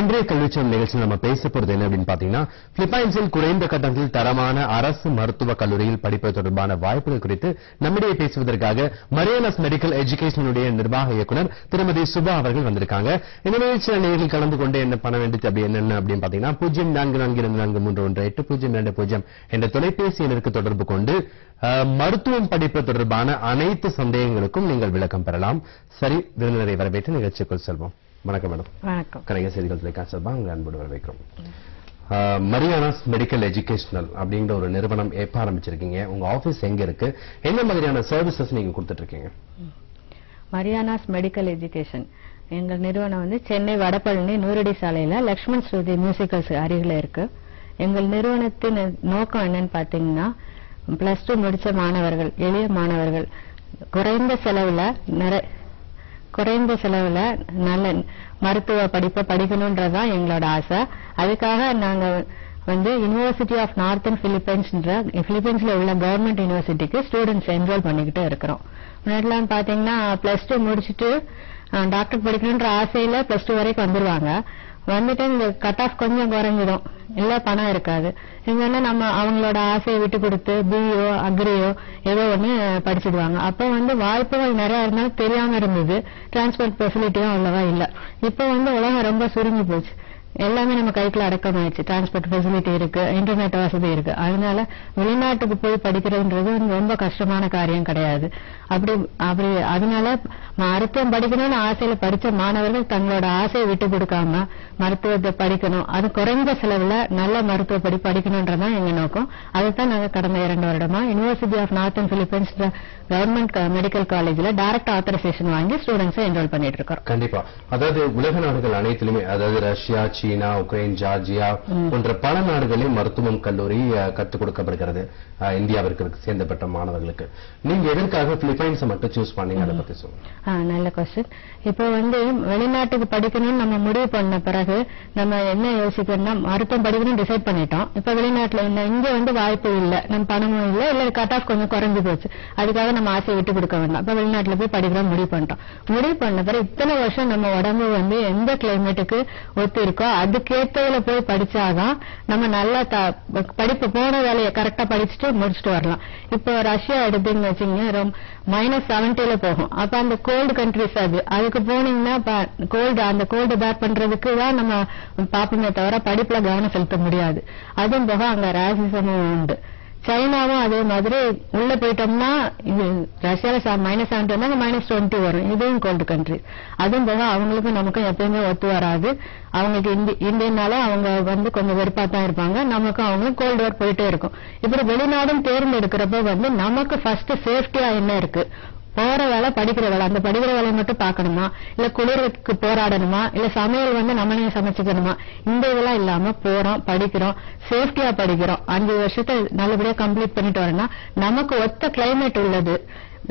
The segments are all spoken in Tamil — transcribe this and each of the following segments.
இன்றைய கல்விச்சம் நிகழ்ச்சியில் நம்ம பேச போறது என்ன அப்படின்னு பாத்தீங்கன்னா, பிலிப்பைன்ஸில் குறைந்த கட்டணத்தில் தரமான அரசு மருத்துவக் கல்லூரியில் படிப்பது தொடர்பான வாய்ப்புகள் குறித்து நம்மிடையே பேசுவதற்காக மரியானாஸ் மெடிக்கல் எஜுகேஷனுடைய நிர்வாக இயக்குனர் திருமதி சுபா அவர்கள் வந்திருக்காங்க. இந்த நிகழ்ச்சியில் நேரில் கலந்து கொண்டு என்ன பண்ண வேண்டியது அப்படி என்னென்ன அப்படின்னு பாத்தீங்கன்னா 0442431820 என்ற தொலைபேசி எண்ணிற்கு தொடர்பு கொண்டு மருத்துவம் படிப்பு தொடர்பான அனைத்து சந்தேகங்களுக்கும் நீங்கள் விளக்கம் பெறலாம். சரி, விருந்தினரை வரவேற்று நிகழ்ச்சிக்குள் செல்வோம். வணக்கம் மேடம். வணக்கம். கலைஞர் செய்திகள் தொலைக்காட்சி சார்பாக உங்களை அன்போடு வரவேற்கிறோம். மரியானாஸ் மெடிக்கல் எஜுகேஷனல் அப்படிங்கிற ஒரு நிறுவனம் எப்ப ஆரம்பிச்சிருக்கீங்க? உங்க ஆபீஸ் எங்க இருக்கு? என்ன மாதிரியான சர்வீசஸ் நீங்க கொடுத்துட்டு இருக்கீங்க? மரியானாஸ் மெடிக்கல் எஜுகேஷன் எங்கள் நிறுவனம் வந்து சென்னை வடபழனி நூறடி சாலையில லக்ஷ்மண் ஸ்ருதி மியூசிக்கல்ஸ் அருகில இருக்கு. எங்கள் நிறுவனத்தின் நோக்கம் என்னன்னு பாத்தீங்கன்னா, +2 முடிச்ச மாணவர்கள், எளிய மாணவர்கள் குறைந்த செலவுல நல்ல மருத்துவ படிப்பை படிக்கணும்ன்றதுதான் எங்களோட ஆசை. அதுக்காக நாங்க வந்து யுனிவர்சிட்டி ஆஃப் நார்த்தன் பிலிப்பைன்ஸ்ன்ற பிலிப்பைன்ஸ்ல உள்ள கவர்மெண்ட் யூனிவர்சிட்டிக்கு ஸ்டூடெண்ட்ஸ் என்ரோல் பண்ணிக்கிட்டு இருக்கிறோம். முன்னாடிலாம் பாத்தீங்கன்னா +2 முடிச்சுட்டு டாக்டர் படிக்கணும்ன்ற ஆசையில +2 வரைக்கும் வந்துருவாங்க. வந்துட்டு இந்த கட் ஆஃப் கொஞ்சம் குறைஞ்சிடும், இல்ல பணம் இருக்காது. இங்கன்னா நம்ம அவங்களோட ஆசையை விட்டு கொடுத்து பிஇஓ அக்ரியோ ஏதோ ஒண்ணு படிச்சிடுவாங்க. அப்ப வந்து வாய்ப்புகள் நிறைய இருந்தாலும் தெரியாம இருந்தது. டிரான்ஸ்போர்ட் ஃபெசிலிட்டியும் அவ்வளவா இல்ல. இப்ப வந்து உலகம் ரொம்ப சுருங்கி போச்சு. எல்லாமே நம்ம கைக்குள்ள அடக்கமாயிடுச்சு. டிரான்ஸ்போர்ட் ஃபெசிலிட்டி இருக்கு, இன்டர்நெட் வசதி இருக்கு. அதனால வெளிநாட்டுக்கு போய் படிக்கிறதுன்றது ரொம்ப கஷ்டமான காரியம் கிடையாது. அதனால மருத்துவம் படிக்கணும்னு ஆசையில படிச்ச மாணவர்கள் தங்களோட ஆசையை விட்டு கொடுக்காம மருத்துவத்தை படிக்கணும், அது குறைந்த செலவுல நல்ல மருத்துவ படிக்கணும்ன்றதான் எங்க நோக்கம். அதுதான் நாங்க கடந்த 2 வருடமா university of northern Philippines government medical காலேஜ்ல டைரக்ட் ஆத்தரைசேஷன் வாங்கி ஸ்டூடெண்ட்ஸை என்ரோல் பண்ணிட்டு இருக்கோம். கண்டிப்பா. அதாவது உலக நாடுகள் அனைத்திலுமே, அதாவது ரஷ்யா, சீனா, உக்ரைன், ஜார்ஜியா போன்ற பல நாடுகளில் மருத்துவம் கல்லூரி கற்றுக் கொடுக்கப்படுகிறது இந்தியாவிற்கு சேர்ந்தப்பட்ட மாணவர்களுக்கு. நீங்க எதற்காக பிலிப்பைன்ஸை மட்டும் சூஸ் பண்ணீங்க? அதை பத்தி சொல்லுங்க. நல்ல கொஸ்டின். இப்போ வந்து வெளிநாட்டுக்கு படிக்கணும்னு நம்ம முடிவு பண்ண பிறகு நம்ம என்ன யோசிக்கணும்னா, மருத்துவம் படிக்கணும்னு டிசைட் பண்ணிட்டோம். இப்ப வெளிநாட்டுல இங்க வந்து வாய்ப்பு இல்ல, நம்ம பணமும் இல்ல கட் ஆஃப் கொஞ்சம் குறைஞ்சு போச்சு. அதுக்காக நம்ம ஆசையை விட்டு கொடுக்க வேண்டாம். இப்ப வெளிநாட்டுல போய் படிக்கிறோம் முடிவு பண்ணிட்டோம். முடிவு பண்ண பிறகு இத்தனை வருஷம் நம்ம உடம்பு வந்து எந்த கிளைமேட்டுக்கு ஒத்து இருக்கோ அதுக்கேற்றதுல போய் படிச்சாதான் நம்ம நல்லா படிப்பு போன வேலையை கரெக்டா படிச்சுட்டு முடிச்சுட்டு வரலாம். இப்போ ரஷ்யா எடுத்துன்னு வச்சீங்கன்னா -70 போகும். அப்ப அந்த கோல்டு கண்ட்ரிஸ் அதுக்கு போனீங்கன்னா அந்த கோல்டு பேர் பண்றதுக்கு தான் நம்ம பாப்போமே தவிர படிப்புல கவனம் செலுத்த முடியாது. அதுவும் போக அங்க ராசிசமும் உண்டு. சைனாவும் அதே மாதிரி உள்ள போயிட்டோம்னா இது ரஷ்யால -70 -20 வரும். இதுவும் கோல்டு கண்ட்ரி. அதுவும் போக அவங்களுக்கும் நமக்கும் எப்பயுமே ஒத்து வராது. அவங்களுக்கு இந்தியனால அவங்க வந்து கொஞ்சம் வெறுப்பா தான் இருப்பாங்க. நமக்கும் அவங்களும் கோல்டு வார் போயிட்டே இருக்கும். இப்படி வெளிநாடும் தேர்ந்தெடுக்கிறப்ப வந்து நமக்கு ஃபர்ஸ்ட் சேஃப்டியா என்ன இருக்கு, போற வேலை படிக்கிற வேலை, அந்த படிக்கிற வேலையை மட்டும் பார்க்கணுமா, இல்ல குளிருக்கு போராடணுமா, இல்ல சமையல் வந்து நம்மளே சமைச்சுக்கணுமா, இந்த இதெல்லாம் இல்லாம போறோம், படிக்கிறோம், சேஃப்டியா படிக்கிறோம், 5 வருஷத்தை நல்லபடியா கம்ப்ளீட் பண்ணிட்டு வரேன்னா நமக்கு ஒத்த கிளைமேட் உள்ளது,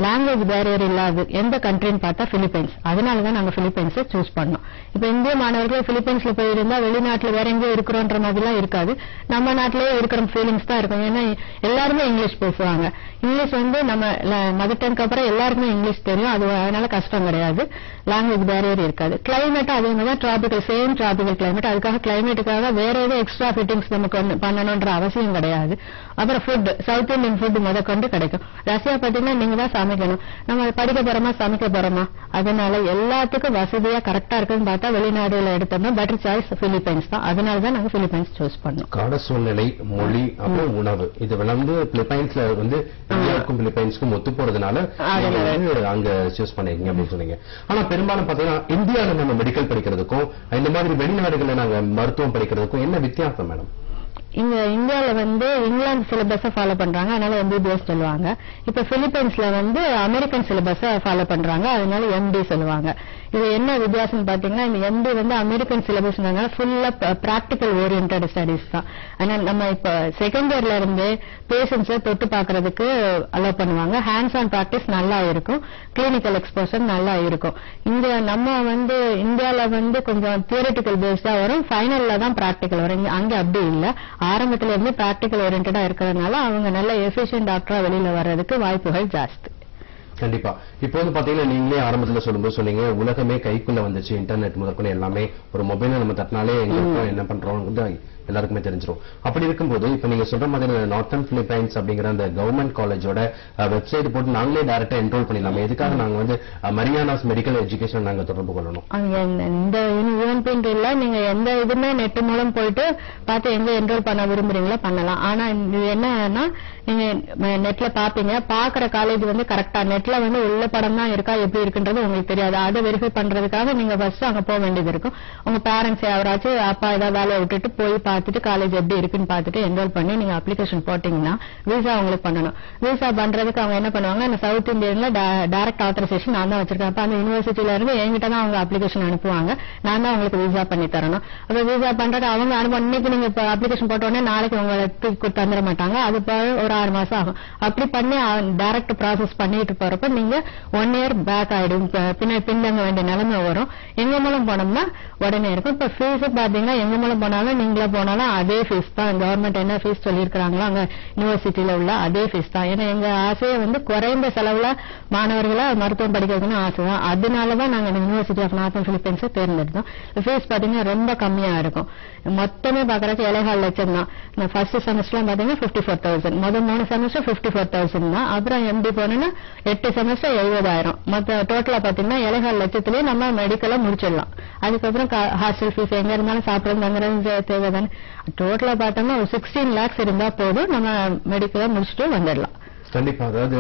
லாங்குவேஜ் பேரியர் இல்லாது எந்த கண்ட்ரின்னு பார்த்தா பிலிப்பைன்ஸ். அதனாலதான் நாங்க பிலிப்பைன்ஸை சூஸ் பண்ணோம். இப்ப இந்திய மாணவர்கள் பிலிப்பைன்ஸ்ல போயிருந்தா வெளிநாட்டுல வேற எங்கேயோ இருக்கிறோன்ற மாதிரிலாம் இருக்காது. நம்ம நாட்டிலேயே இருக்கிற ஃபீலிங்ஸ் தான் இருக்கும். ஏன்னா எல்லாருமே இங்கிலீஷ் பேசுவாங்க. இங்கிலீஷ் வந்து நம்ம மதர் டங்க்கு அப்புறம் எல்லாருக்குமே இங்கிலீஷ் தெரியும். அதனால கஷ்டம் கிடையாது. லாங்குவேஜ் பேரியர் இருக்காது. கிளைமேட் அதே மாதிரி டிராபிக்கல், சேம் டிராபிக்கல் கிளைமேட். அதுக்காக கிளைமேட்டுக்காக வேற ஏதோ எக்ஸ்ட்ரா ஃபிட்டிங்ஸ் நமக்கு பண்ணணும்ன்ற அவசியம் கிடையாது. அப்புறம் ஃபுட், சவுத் இந்தியன் ஃபுட் முதற்கொண்டு கிடைக்கும். ரஷ்யா பாத்தீங்கன்னா நீங்க தான் சமைக்கணும். நம்ம படிக்க போறோமா சமைக்க போறோமா, அதனால எல்லாத்துக்கும் வசதியா கரெக்டா இருக்குன்னு பார்த்தா வெளிநாடுல எடுத்தோம்னா பெட்டர் சாய்ஸ் பிலிப்பைன்ஸ் தான். அதனாலதான் நாங்க பிலிப்பைன்ஸ் சூஸ் பண்ணோம். கால சூழ்நிலை, மொழி, அப்புறம் உணவு, இது வந்து பிலிப்பைன்ஸ்ல வந்து இந்தியாவுக்கும் பிலிப்பைன்ஸ்க்கும் ஒத்து போறதுனால அங்க சூஸ் பண்ணிருக்கீங்க அப்படின்னு சொன்னீங்க. ஆனா பெரும்பாலும் பாத்தீங்கன்னா இந்தியாவில நம்ம மெடிக்கல் படிக்கிறதுக்கும் இந்த மாதிரி வெளிநாடுகள்ல நாங்க மருத்துவம் படிக்கிறதுக்கும் என்ன வித்தியாசம் மேடம்? இங்க இந்தியால வந்து இங்கிலாந்து சிலபஸ ஃபாலோ பண்றாங்க, அதனால MBBS சொல்லுவாங்க. இப்ப பிலிப்பைன்ஸ்ல வந்து அமெரிக்கன் சிலபஸ ஃபாலோ பண்றாங்க, அதனால MD சொல்லுவாங்க. இது என்ன வித்தியாசம் பாத்தீங்கன்னா, இந்த MD வந்து அமெரிக்கன் சிலபஸ்னால ஃபுல்லா பிராக்டிகல் ஓரியன்டட் ஸ்டடிஸ் தான். அதனால நம்ம இப்ப செகண்ட் இயர்ல இருந்து பேஷண்ட்ஸை தொட்டு பாக்குறதுக்கு அலோவ் பண்ணுவாங்க. ஹேண்ட்ஸ் ஆன் பிராக்டிஸ் நல்லா இருக்கும், கிளினிக்கல் எக்ஸ்போஷர் நல்லா இருக்கும். நம்ம வந்து இந்தியால வந்து கொஞ்சம் தியரிட்டிக்கல் பேஸ்டா வரும், ஃபைனல்ல தான் பிராக்டிக்கல் வரும். அங்க அப்படி இல்ல, ஆரம்பத்துல இருந்து பிராக்டிக்கல் ஓரியன்டா இருக்கிறதுனால அவங்க நல்ல எஃபிஷியன்ட் டாக்டரா வெளியில வர்றதுக்கு வாய்ப்புகள் ஜாஸ்தி. கண்டிப்பா. இப்போ வந்து பாத்தீங்கன்னா நீங்களே ஆரம்பத்துல சொல்லும்போது சொன்னீங்க உலகமே கைக்குள்ள வந்துச்சு, இன்டர்நெட் முதற்கொண்டு எல்லாமே ஒரு மொபைல நம்ம தட்டினாலே எங்க என்ன பண்றோம் எல்லாருக்குமே தெரிஞ்சிரும். அப்படி இருக்கும்போது இப்ப நீங்க சொல்ற மாதிரி நார்த்தன் பிலிப்பைன்ஸ் அப்படிங்கிற அந்த கவர்மெண்ட் காலேஜோட வெப்சைட் போட்டு நாங்களே டைரக்டா என்ரோல் பண்ணிடலாம். எதுக்காக நாங்க வந்து மரியானாஸ் மெடிக்கல் எஜுகேஷன் நாங்க தொடர்பு கொள்ளணும்? இந்த யூஎன்பின்ட்டு இல்ல, நீங்க எந்த இதுமே நெட் மூலம் போயிட்டு பார்த்து எங்க என்ரோல் பண்ண விரும்புறீங்களோ பண்ணலாம். ஆனா இது என்னன்னா நீங்க நெட்ல பாப்பீங்க, பாக்குற காலேஜ் வந்து கரெக்டா நெட்ல வந்து உள்ள படம் தான் இருக்கா எப்படி இருக்குன்றது உங்களுக்கு தெரியாது. அதை வெரிஃபை பண்றதுக்காக நீங்க ஃபர்ஸ்ட் அங்க போக வேண்டியது இருக்கும். உங்க பேரண்ட்ஸ் யாராச்சும் அப்பா ஏதாவது வேலையை விட்டுட்டு போய் பார்த்துட்டு காலேஜ் எப்படி இருக்குன்னு பார்த்துட்டு என்ரோல் பண்ணி நீங்க அப்ளிகேஷன் போட்டீங்கன்னா விசா உங்களுக்கு பண்ணணும். விசா பண்றதுக்கு அவங்க என்ன பண்ணுவாங்க, இந்த சவுத் இந்தியன்ல டைரக்ட் ஆத்தரைசேஷன் நான் தான் வச்சிருக்கேன். அப்ப அந்த யூனிவர்சிட்டியில இருந்து என்கிட்ட தான் அவங்க அப்ளிகேஷன் அனுப்புவாங்க, நான் தான் உங்களுக்கு விசா பண்ணி தரணும். அப்ப விசா பண்றது அவங்க அனுப்ப இன்னைக்கு நீங்க அப்ளிகேஷன் போட்ட உடனே நாளைக்கு உங்களுக்கு தந்துட மாட்டாங்க. அது ஒரு 6 மாசம் ஆகும். அப்படி பண்ணி டைரக்ட் ப்ராசஸ் பண்ணிட்டு போறப்ப நீங்க 1 இயர் பேக் ஆயிடும், பின்தங்க வேண்டிய நிலைமை வரும். எங்க மூலம் போனோம்னா உடனே இருக்கும். இப்ப ஃபீஸ் பாத்தீங்கன்னா எங்க மூலம் போனாலும் நீங்களே போனாலும் அதே ஃபீஸ் தான். கவர்மெண்ட் என்ன ஃபீஸ் சொல்லியிருக்காங்களோ அங்க யூனிவர்சிட்டியில உள்ள அதே ஃபீஸ் தான். ஏன்னா எங்க ஆசையை வந்து குறைந்த செலவுல மாணவர்களை மருத்துவம் படிக்கிறதுன்னு ஆசை தான். அதனாலதான் நாங்க யூனிவர்சிட்டி ஆஃப் நார்த்தன் பிலிப்பைன்ஸை தேர்ந்தெடுத்தோம். ஃபீஸ் பாத்தீங்கன்னா ரொம்ப கம்மியா இருக்கும். மொத்தமே பாக்குறதுக்கு 7.5 லட்சம் தான். ஃபர்ஸ்ட் செமஸ்டர்ல பாத்தீங்கன்னா 54,000, முதல் 3 செமஸ்டர் 54,000 தான். அப்புறம் எம்டி போனோம்னா 8 செமஸ்டர் 70,000. மொத்த டோட்டலா பாத்தீங்கன்னா 7.5 லட்சத்திலேயே நம்ம மெடிக்கலை முடிச்சிடலாம். அதுக்கப்புறம் ஹாஸ்டல் ஃபீஸ் எங்க இருந்தாலும் சாப்பிடுறது தங்குறது தேவைதானே. டோட்டலா பார்த்தோம்னா ஒரு 16 lakhs இருந்தா போதும், நம்ம மெடிக்கலை முடிச்சுட்டு வந்துடலாம். கண்டிப்பா. அதாவது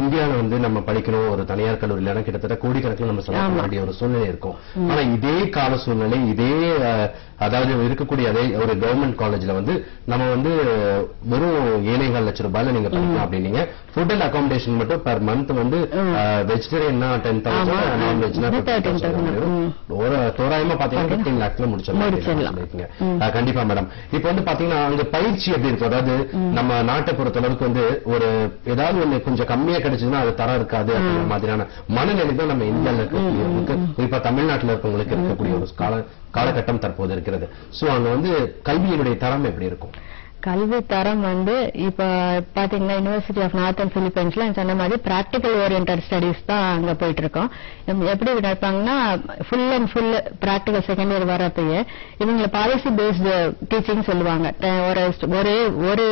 இந்தியால வந்து நம்ம படிக்கணும் ஒரு தனியார் கல்லூரியில கிட்டத்தட்ட கோடிக்கணக்கில் நம்ம செலவு வேண்டிய ஒரு சூழ்நிலை இருக்கும். ஆனா இதே கால சூழ்நிலை இதே அதாவது இருக்கக்கூடிய அதே ஒரு கவர்மெண்ட் காலேஜ்ல வந்து நம்ம வந்து வெறும் 7.5 லட்சம் ரூபாயில நீங்க படிக்கலாம் அப்படின்னீங்க. ஃபுட் அண்ட் அகாமடேஷன் மட்டும் பெர் மந்த் வந்து வெஜிடேரியன்னா 10,000, நான் வெஜ்னா தோராயமா பாத்தீங்கன்னா 15 lakhsல முடிச்சிடலாம். கண்டிப்பா மேடம். இப்ப வந்து பாத்தீங்கன்னா அங்க பயிற்சி எப்படி இருக்கும்? அதாவது நம்ம நாட்டை பொறுத்த அளவுக்கு வந்து ஒரு ஏதாவது ஒண்ணு கொஞ்சம் கம்மியா கிடைச்சதுன்னா அது தரம் இருக்காது அப்படிங்கிற மாதிரியான மனநிலை தான் நம்ம இந்தியாவில் இருக்கக்கூடிய குறிப்பா தமிழ்நாட்டில் இருக்கவங்களுக்கு இருக்கக்கூடிய ஒரு காலகட்டம் தற்போது இருக்கிறது. சோ அங்க வந்து கல்வியினுடைய தரம் எப்படி இருக்கும்? கல்வி தரம் வந்து இப்ப பாத்தீங்கன்னா யூனிவர்சிட்டி ஆஃப் நார்த்தன் பிலிப்பைன்ஸ்ல சொன்ன மாதிரி பிராக்டிகல் ஓரியன்டட் ஸ்டடிஸ் தான் அங்க போயிட்டு இருக்கோம். எப்படி நடப்பாங்கன்னா full and full practical second year வரப்பயே இவங்க பாலிசி பேஸ்டு டீச்சிங் சொல்லுவாங்க. ஒரு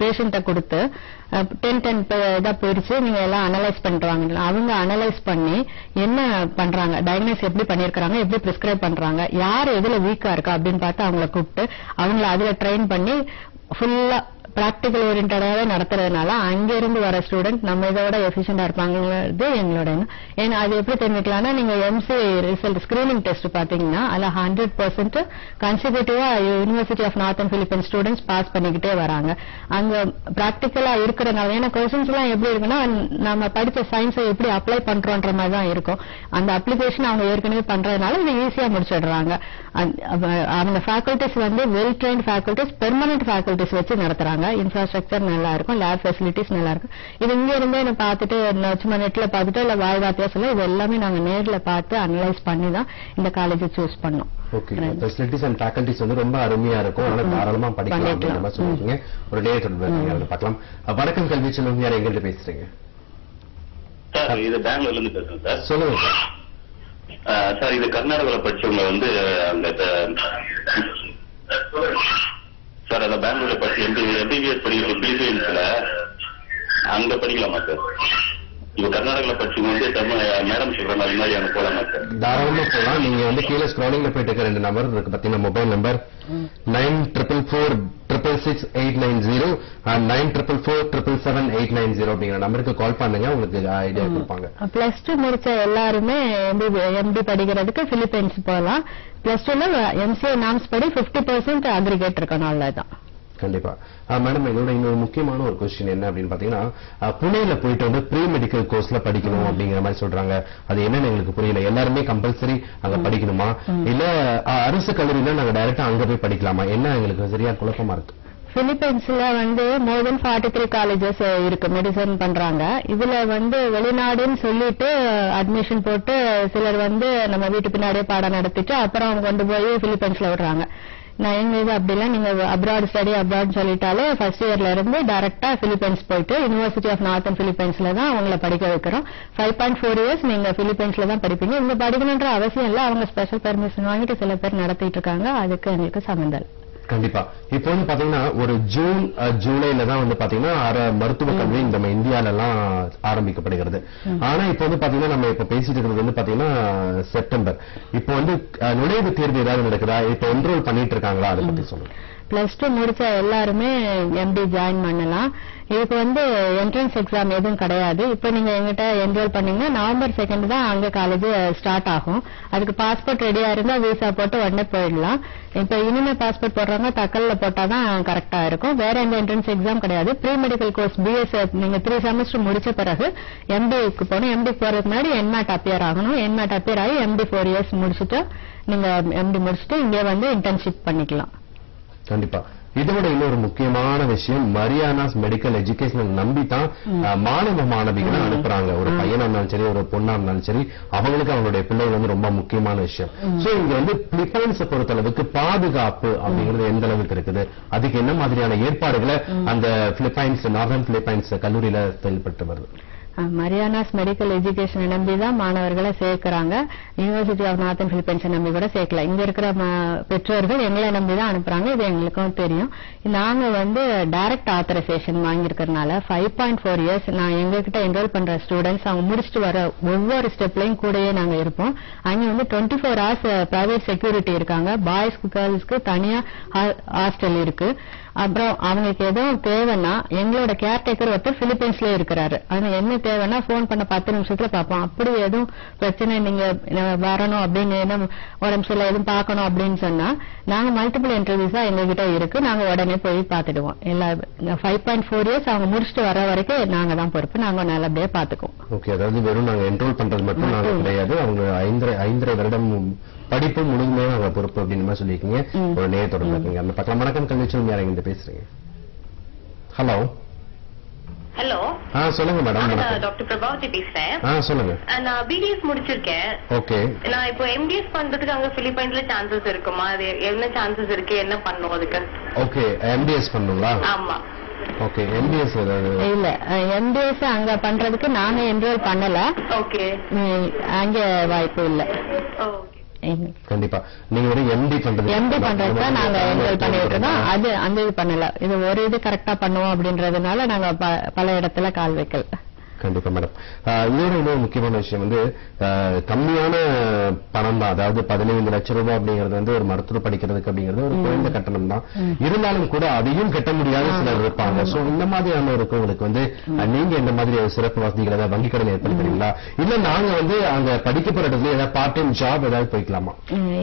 பேஷண்ட்டை கொடுத்து 10 இதா போயிடுச்சு, நீங்க எல்லாம் அனலைஸ் பண்றாங்க. அவங்க அனலைஸ் பண்ணி என்ன பண்றாங்க, டயக்னோஸ் எப்படி பண்ணிருக்காங்க, எப்படி பிரிஸ்கிரைப் பண்றாங்க, யார் எதுல வீக்கா இருக்கா அப்படின்னு பார்த்து அவங்கள கூப்பிட்டு அவங்கள அதுல ட்ரெயின் பண்ணி ஃபுல்லா பிராக்டிகல் ஓரியன்டாவே நடத்துறதுனால அங்க இருந்து வர ஸ்டூடெண்ட் நம்ம இதோட எஃபிஷியண்டா இருப்பாங்கிறது எங்களோட எண்ணம். ஏன்னா அது எப்படி தெரிஞ்சுக்கலாம்னா நீங்க எம்சி ரிசல்ட் ஸ்கிரீனிங் டெஸ்ட் பாத்தீங்கன்னா அதுல 100% கன்சிக்யூட்டிவா university of northern Philippines students pass பண்ணிக்கிட்டே வராங்க. அங்க பிராக்டிகலா இருக்கிறதுனால ஏன்னா கொஸ்டின்ஸ் எல்லாம் எப்படி இருக்குன்னா நம்ம படிச்ச சயின்ஸை எப்படி அப்ளை பண்றோன்ற மாதிரி தான் இருக்கும். அந்த அப்ளிகேஷன் அவங்க ஏற்கனவே பண்றதுனால இது ஈஸியா முடிச்சிடுறாங்க. அவங்க ஃபேக்கல்டிஸ் வந்து well trained faculties, permanent faculties வச்சு நடத்துறாங்க. இன்ஃப்ராஸ்ட்ரக்சர் நல்லா இருக்கும், லேப் ஃபெசிலிட்டிஸ் நல்லா இருக்கும். இது இங்க இருந்தே நான் பார்த்துட்டு சும்மா நெட்ல பார்த்துட்டு இல்ல வாய் வார்த்தையா சொல்ல இது எல்லாமே நாங்க நேர்ல பார்த்து அனலைஸ் பண்ணி தான் இந்த காலேஜை சூஸ் பண்ணோம். ஓகே, ஃபெசிலிட்டிஸ் அண்ட் ஃபேக்கல்டிஸ் வந்து ரொம்ப அருமையா இருக்கும். அதனால தாராளமா படிக்கலாம் அப்படிங்கிற சொல்லுவீங்க. ஒரு டே தொடர்பு பார்க்கலாம். வணக்கம் கல்வி செல்வம், யார் எங்கள்கிட்ட பேசுறீங்க? சார் இது பெங்களூர்ல இருந்து பேசுறேன் சார். சொல்லுங்க சார். இது கர்நாடகாவில் படிச்சவங்க வந்து அந்த சார் அந்த பெங்களூர்ல படிச்சு எம்பிபிஎஸ் படிக்கிற பிலிப்பைன்ஸ்ல அங்க படிக்கலாமா சார்? இப்ப கர்நாடகாவில் படிச்சவங்க வந்து மேடம் சொல்ற மாதிரி அங்க போலாமா சார்? தாராளமா போகலாம். நீங்க வந்து கீழே ஸ்க்ராலிங்ல போயிட்டு இருக்க 2 நம்பர் இருக்கு பாத்தீங்கன்னா, மொபைல் நம்பர் 9444666890 and 9444777890 அப்படிங்கிற நம்பருக்கு கால் பண்ணுங்க, உங்களுக்கு ஐடியா கொடுப்பாங்க. +2 முடிச்ச எல்லாருமே எம்டி படிக்கிறதுக்கு பிலிப்பைன்ஸ் போகலாம். +2ல எம்சிஏ நாம்ஸ் படி 50% அக்ரிகேட் இருக்கணும், அவ்வளவுதான். கண்டிப்பா மேடம். இதோட இன்னொரு முக்கியமான ஒரு கொஸ்டின் என்ன அப்படின்னு பாத்தீங்கன்னா, புனேல போயிட்டு வந்து ப்ரீ மெடிக்கல் கோர்ஸ்ல படிக்கணும் அப்படிங்கிற மாதிரி சொல்றாங்க. அது என்னன்னு எங்களுக்கு புரியல. எல்லாருமே கம்பல்சரி அங்க படிக்கணுமா இல்ல அரசு கல்லூரியில நாங்க டைரக்டா அங்க போய் படிக்கலாமா? என்ன எங்களுக்கு சரியா குழப்பமா இருக்கு. பிலிப்பைன்ஸ்ல வந்து more than 43 காலேஜஸ் இருக்கு மெடிசன் பண்றாங்க. இதுல வந்து வெளிநாடுன்னு சொல்லிட்டு அட்மிஷன் போட்டு சிலர் வந்து நம்ம வீட்டு பின்னாடியே பாடம் நடத்திட்டு அப்புறம் அவங்க கொண்டு போய் பிலிப்பைன்ஸ்ல விடுறாங்க. நான் எங்க இது அப்படிலாம் நீங்க அப்ராட் ஸ்டடி அப்ராட் சொல்லிட்டாலே ஃபர்ஸ்ட் இயர்ல இருந்து டைரக்டா பிலிப்பைன்ஸ் போயிட்டு யுனிவர்சிட்டி ஆஃப் நார்த்தன் பிலிப்பைன்ஸ்ல தான் அவங்கள படிக்க வைக்கிறோம். 5.4 இயர்ஸ் நீங்க பிலிப்பைன்ஸ்ல தான் படிப்பீங்க. இங்க படிக்கணும்ன்ற அவசியம் இல்ல. அவங்க ஸ்பெஷல் பெர்மிஷன் வாங்கிட்டு சில பேர் நடத்திட்டு இருக்காங்க. அதுக்கு எங்களுக்கு சம்பந்தம். கண்டிப்பா. இப்போ வந்து பாத்தீங்கன்னா ஒரு ஜூன் ஜூலைல தான் வந்து பாத்தீங்கன்னா மருத்துவ கல்வி நம்ம இந்தியால எல்லாம் ஆரம்பிக்கப்படுகிறது. ஆனா இப்போ வந்து பாத்தீங்கன்னா நம்ம இப்ப பேசிட்டு இருக்கிறது வந்து பாத்தீங்கன்னா செப்டம்பர். இப்போ வந்து நுழைவு தேர்வு ஏதாவது நடக்குதா? இப்போ என்ரோல் பண்ணிட்டு இருக்காங்களா? அதை பத்தி சொல்லுங்க. +2 முடிச்ச எல்லாருமே எம்டி ஜாயின் பண்ணலாம். இதுக்கு வந்து என்ட்ரன்ஸ் எக்ஸாம் எதுவும் கிடையாது. இப்போ நீங்க எங்கிட்ட என்ரோல் பண்ணீங்கன்னா நவம்பர் 2 தான் அங்க காலேஜ் ஸ்டார்ட் ஆகும். அதுக்கு பாஸ்போர்ட் ரெடியா இருந்தா விசா போட்டு உடனே போயிடலாம். இப்ப இனிமே பாஸ்போர்ட் போடுறவங்க தக்கல்ல போட்டாதான் கரெக்டா இருக்கும். வேற எந்த என்ட்ரன்ஸ் எக்ஸாம் கிடையாது. ப்ரீ மெடிக்கல் கோர்ஸ் பிஎஸ் நீங்க 3 செமஸ்டர் முடிச்ச பிறகு எம்டிக்கு போகணும். எம்டி போறதுக்கு முன்னாடி என்மேட் அப்பியர் ஆகணும். என்மேட் அப்பியர் ஆகி எம்டி 4 இயர்ஸ் முடிச்சுட்டு நீங்க எம்டி முடிச்சுட்டு இங்கே வந்து இன்டர்ன்ஷிப் பண்ணிக்கலாம். கண்டிப்பா. இதோட இன்னொரு முக்கியமான விஷயம், மரியானாஸ் மெடிக்கல் எஜுகேஷன் நம்பித்தான் மாணவ மாணவிகளை அனுப்புறாங்க. ஒரு பையனா இருந்தாலும் சரி, ஒரு பொண்ணா இருந்தாலும் சரி, அவங்களுக்கு அவங்களுடைய பிள்ளைகள் வந்து ரொம்ப முக்கியமான விஷயம். சோ இங்க வந்து பிலிப்பைன்ஸை பொறுத்த அளவுக்கு பாதுகாப்பு அப்படிங்கிறது எந்த அளவுக்கு இருக்குது? அதுக்கு என்ன மாதிரியான ஏற்பாடுகளை அந்த பிலிப்பைன்ஸ் நார்தன் பிலிப்பைன்ஸ் கல்லூரியில செயல்பட்டு வருது? மரியானாஸ் மெடிக்கல் எஜுகேஷன் நம்பி தான் மாணவர்களை சேர்க்கிறாங்க. யூனிவர்சிட்டி ஆஃப் நார்த்தன் பிலிப்பைன்ஸ் நம்பி கூட சேர்க்கல. இங்க இருக்கிற பெற்றோர்கள் எங்களை நம்பி தான் அனுப்புறாங்க. இது எங்களுக்கும் தெரியும். நாங்க வந்து டைரக்ட் ஆத்தரைசேஷன் வாங்கியிருக்கிறதுனால 5.4 இயர்ஸ் நான் எங்ககிட்ட என்ரோல் பண்ற ஸ்டூடெண்ட்ஸ் அவங்க முடிச்சுட்டு வர ஒவ்வொரு ஸ்டெப்லையும் கூடயே நாங்க இருப்போம். அங்க வந்து 24 hours பிரைவேட் செக்யூரிட்டி இருக்காங்க. பாய்ஸ்க்கு கேர்ள்ஸ்க்கு தனியா ஹாஸ்டல் இருக்கு. அப்புறம் அவங்களுக்கு எதுவும் தேவைன்னா எங்களோட கேர்டேக்கர் ஒருத்தர் பிலிப்பைன்ஸ்ல இருக்கிறாரு. அது என்ன தேவைன்னா போன் பண்ண 10 நிமிஷத்துல பார்ப்போம். அப்படி எதுவும் பிரச்சனை நீங்க வரணும் அப்படின்னு உடம்பு சில எதுவும் பார்க்கணும் அப்படின்னு சொன்னா நாங்க மல்டிபிள் இன்டர்வியூஸா எங்ககிட்ட இருக்கு. நாங்க உடனே போய் பார்த்துடுவோம். எல்லா 5.4 இயர்ஸ் அவங்க முடிச்சுட்டு வர வரைக்கும் நாங்க தான் பொறுப்பு. நாங்க நல்லபடியா பாத்துக்குவோம். ஓகே. அதாவது வெறும் நாங்க என்ரோல் பண்றது மட்டும் நாங்க கிடையாது. அவங்க 5.5 வருடம் படிப்பு முழுமையாக அவங்க பொறுப்பு அப்படின்னு மாதிரி சொல்லியிருக்கீங்க. ஒரு நேரத்தோட இருக்கீங்க. அந்த பக்கம் வணக்கம் கல்விச்சல் யார் இங்க பேசுறீங்க? Hello hello. சொல்லுங்க மேடம். டாக்டர் பிரபாவதி பேசுறேன். சொல்லுங்க. நான் பிடிஎஸ் முடிச்சிருக்கேன். ஓகே. நான் இப்போ எம்டிஎஸ் பண்றதுக்கு அங்க பிலிப்பைன்ஸ்ல சான்சஸ் இருக்குமா? அது என்ன சான்சஸ் இருக்கு? என்ன பண்ணும் அதுக்கு? ஓகே. எம்டிஎஸ் பண்ணுங்களா? ஆமா. ஓகே. எம்டிஎஸ் இல்ல, எம்டிஎஸ் அங்க பண்றதுக்கு நாங்க என்ரோல் பண்ணல. ஓகே. அங்க வாய்ப்பு இல்ல. கண்டிப்பா. நீங்க ஒரு எம்டி பண்றதுக்கு நாங்க என்ரோல் பண்ணிட்டு இருக்கோம். அது அந்த இது பண்ணல. இது ஒரு இது கரெக்டா பண்ணுவோம் அப்படின்றதுனால நாங்க பல இடத்துல கால் வைக்கல. கண்டிப்பா மேடம். இன்னொரு இன்னொரு முக்கியமான விஷயம் வந்து கம்மியான பணம் தான். அதாவது 15 லட்சம் ரூபாய் அப்படிங்கிறது வந்து ஒரு மருத்துவ படிக்கிறதுக்கு அப்படிங்கிறது ஒரு குறைந்த கட்டணம் தான். இருந்தாலும் கூட அதையும் கட்ட முடியாத சிலர் இருப்பாங்க. சோ இந்த மாதிரியான இருக்கவங்களுக்கு வந்து நீங்க இந்த மாதிரி சிறப்பு வசதிகள் ஏதாவது வங்கி கடன் ஏற்படுத்துறீங்களா? இல்ல நாங்க வந்து அங்க படிக்க போற இடத்துல ஏதாவது பார்ட் டைம் ஜாப் ஏதாவது போய்க்கலாமா?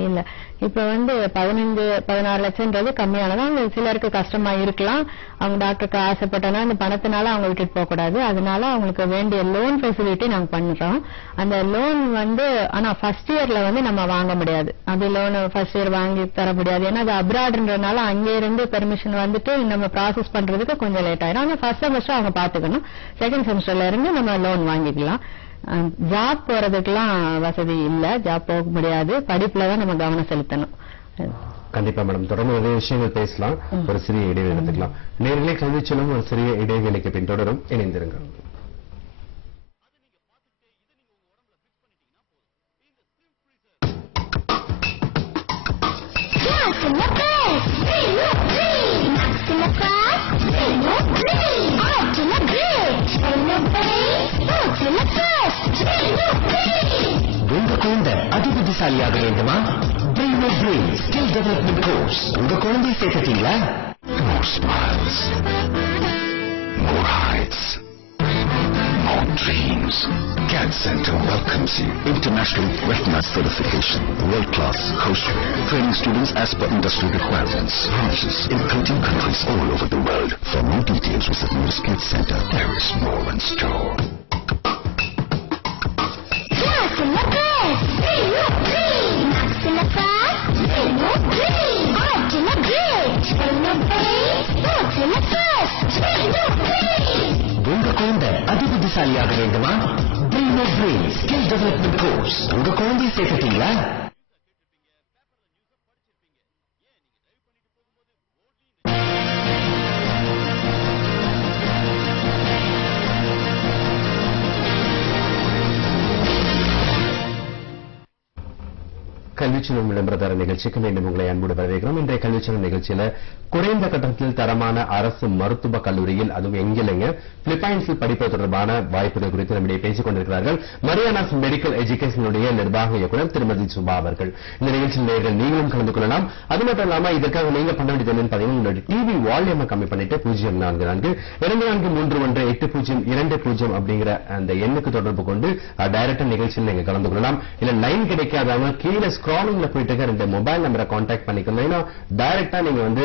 இல்ல, இப்ப வந்து 15-16 லட்சம்ன்றது கம்மியானதான். சிலருக்கு கஷ்டமா இருக்கலாம். அவங்க டாக்டருக்கு ஆசைப்பட்டனா அந்த பணத்தினால அவங்க விட்டுட்டு போக கூடாது. அதனால அவங்களுக்கு வேண்டிய லோன் ஃபெசிலிட்டி நாங்க பண்றோம். அந்த லோன் வந்து ஆனா ஃபர்ஸ்ட் இயர்ல வந்து நம்ம வாங்க முடியாது. அது லோன் ஃபர்ஸ்ட் இயர் வாங்கி தர முடியாது. ஏன்னா அது அப்ராட்ன்றதுனால அங்கே இருந்து பெர்மிஷன் வந்துட்டு நம்ம ப்ராசஸ் பண்றதுக்கு கொஞ்சம் லேட் ஆயிடும். ஆனா ஃபர்ஸ்ட் செமஸ்டர் அவங்க பாத்துக்கணும். செகண்ட் செமஸ்டர்ல இருந்து நம்ம லோன் வாங்கிக்கலாம். ஜாப் போறதுக்கெல்லாம் வசதி இல்ல. ஜாப் போக முடியாது. படிப்புலதான் நம்ம கவனம் செலுத்தணும். கண்டிப்பா மேடம். தொடர்ந்து நிறைய விஷயங்கள் பேசலாம். ஒரு சிறிய இடைவெளி எடுத்துக்கலாம். நேர்களே கல்விச்சலும் ஒரு சிறிய இடைவெளிக்கு பின் தொடரும். இணைந்திருங்க. உங்க குழந்தை அதிபுத்திசாலியாக வேண்டுமா? Brainwave Brain Skill Development Course. உங்க குழந்தையை சேர்த்துட்டீங்களா? More smiles, more heights, more dreams. CAD Center welcomes you. International retina certification, world-class courseware, training students as per industry requirements. Branches in 13 countries all over the world. For more details, visit News CAD Center. There is more in store. உங்க குழந்தை அதிபுத்திசாலியாக வேண்டுமா? Brainwave Brain Skill Development Course. உங்க குழந்தையை சேர்த்துட்டீங்களா? கல்விச்செல்வம் விளம்பரதார நிகழ்ச்சிக்கு மீண்டும் உங்களை அன்போடு வரவேற்கிறோம். இன்றைய கல்விச்செல்வம் நிகழ்ச்சியில குறைந்த கட்டணத்தில் தரமான அரசு மருத்துவக் கல்லூரியில், அதுவும் எங்கிலைங்க பிலிப்பைன்ஸில் படிப்பது தொடர்பான வாய்ப்புகள் குறித்து நம்மிடையே பேசிக் கொண்டிருக்கிறார்கள் மரியானாஸ் மெடிக்கல் எஜுகேஷனுடைய நிர்வாக இயக்குநர் திருமதி சுபா அவர்கள். இந்த நிகழ்ச்சியில் நேயர்கள் நீங்களும் கலந்து கொள்ளலாம். அது மட்டும் இல்லாம இதற்காக நீங்க பண்ண வேண்டியது என்னன்னு பாத்தீங்கன்னா, உங்களுடைய டிவி வால்யூம் கம்மி பண்ணிட்டு 0442480220 அப்படிங்கிற அந்த எண்ணுக்கு தொடர்பு கொண்டு டைரக்டா நிகழ்ச்சியில் நீங்க கலந்து கொள்ளலாம். இல்ல லைன் கிடைக்காதவங்க கீழே ஸ்க்ராலிங்ல போயிட்டு ரெண்டு மொபைல் நம்பரை கான்டாக்ட் பண்ணிக்கணும். டைரக்டா நீங்க வந்து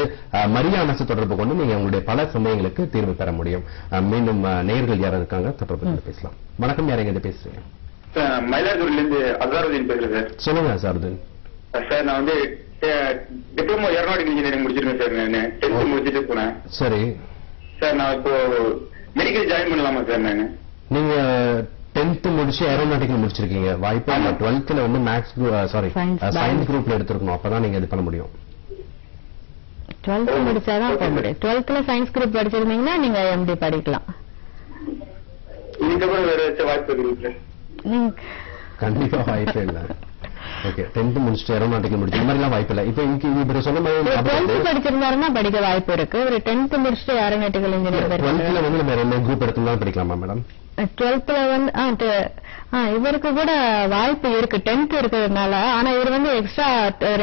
மரியானாஸ் தொடர்பு கொண்டு நீங்க உங்களுடைய பல சமயங்களுக்கு தீர்வு பெற முடியும். மீண்டும் நேயர்கள் யாரும் இருக்காங்க, தொடர்பு பேசலாம். வணக்கம், யாரைங்க பேசுறீங்க? மயிலாடுதுறையில இருந்து அசாருதீன் பேசுறேன் சார். சொல்லுங்க அசாருதீன். சார் நான் வந்து டிப்ளமோ ஏரோநாட்டிக்கல் இன்ஜினியரிங் முடிச்சிருக்கேன் சார். நான் 10th முடிச்சிட்டு போனேன். சரி சார், நான் இப்போ மெடிக்கல் ஜாயின் பண்ணலாமா சார்? நான் நீங்க 10th முடிச்சு ஏரோநாட்டிக்கல் முடிச்சிருக்கீங்க. வாய்ப்பு 12th வந்து மேக்ஸ் சயின்ஸ் குரூப்ல எடுத்திருக்கணும். அப்பதான் நீங்க இது பண்ண முடியும். 12th முடிச்சாதான் போக முடியும். 12th சயின்ஸ் குரூப் படிச்சிருந்தீங்கன்னா நீங்க எம்டி படிக்கலாம். இதுக்கப்புறம் வேற வாய்ப்பு இருக்கு சார்? கண்டிப்பா வாய்ப்பே இல்ல. ஓகே, 10th முடிச்சுட்டு ஏரோநாட்டிக்கல் முடிச்சு இந்த மாதிரிலாம் வாய்ப்பு இல்ல. இப்போ இவர் சொன்ன மாதிரி 12th படிச்சிருந்தாருன்னா படிக்க வாய்ப்பு இருக்கு. ஒரு 10th முடிச்சுட்டு ஏரோநாட்டிக்கல் இன்ஜினியர் 12th வந்து நம்ம என்ன குரூப் எடுத்துலாம் படிக்கலாமா மேடம்? 12th வந்து இவருக்கு கூட வாய்ப்பு இருக்கு. 10th இருக்கிறதுனால. ஆனா இவர் வந்து எக்ஸ்ட்ரா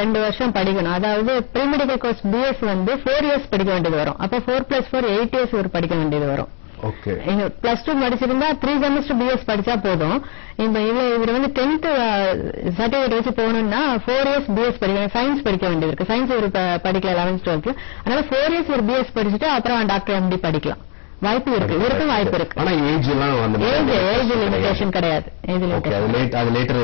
2 வருஷம் படிக்கணும். அதாவது ப்ரீ மெடிக்கல் கோர்ஸ் பிஎஸ் வந்து 4 இயர்ஸ் படிக்க வேண்டியது வரும். அப்ப 4+4 8 இயர்ஸ் இவர் படிக்க வேண்டியது வரும். ஓகே, +2 படிச்சிருந்தா 3 செமஸ்டர் பிஎஸ் படிச்சா போதும். இவர் வந்து 10th சர்டிபிகேட் வச்சு போகணும்னா 4 இயர்ஸ் பிஎஸ் படிக்கணும். சயின்ஸ் படிக்க வேண்டியது இருக்கு. சயின்ஸ் இவர் படிக்கல 11th 12th. அதனால 4 இயர்ஸ் ஒரு பிஎஸ் படிச்சுட்டு அப்புறம் டாக்டர் எம்டி படிக்கலாம். வாய்ப்பு இருக்கு, இவருக்கும் வாய்ப்பு இருக்கு. ஆனா ஏஜ் எல்லாம் ஏஜ் லிமிடேஷன் கிடையாது. ஓகே, அது லேட்டர்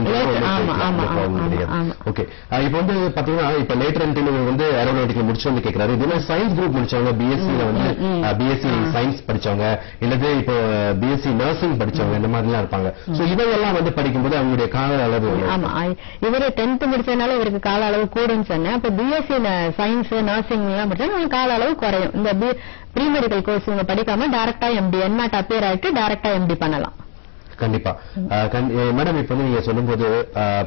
ஓகே. இப்போ வந்து பாத்தீங்கன்னா இப்ப லேட்டர் என்ட்ரி வந்து ஏரோநாட்டிக்கல் முடிச்சு வந்து கேக்குறாரு. இதுல சயின்ஸ் குரூப் முடிச்சவங்க, பிஎஸ்சில வந்து பிஎஸ்சி சயின்ஸ் படிச்சவங்க, இல்லது இப்போ பிஎஸ்சி நர்சிங் படிச்சவங்க, இந்த மாதிரி எல்லாம் இருப்பாங்க. சோ இதெல்லாம் வந்து படிக்கும்போது அவங்களுடைய கால அளவு. ஆமா, இவரு 10th முடிச்சதுனால இவருக்கு கால அளவு கூடுன்னு சொன்னேன். அப்ப பிஎஸ்சி சயின்ஸ் நர்சிங் எல்லாம் படிச்சா கால அளவு குறையும். இந்த ப்ரீ மெடிக்கல் கோர்ஸ் இவங்க படிக்காம டைரக்டா எம்டி என்நாட் அப்பியர் ஆயிட்டு டைரக்டா எம்டி பண்ணலாம். கண்டிப்பா மேடம். இப்ப வந்து நீங்க சொல்லும்போது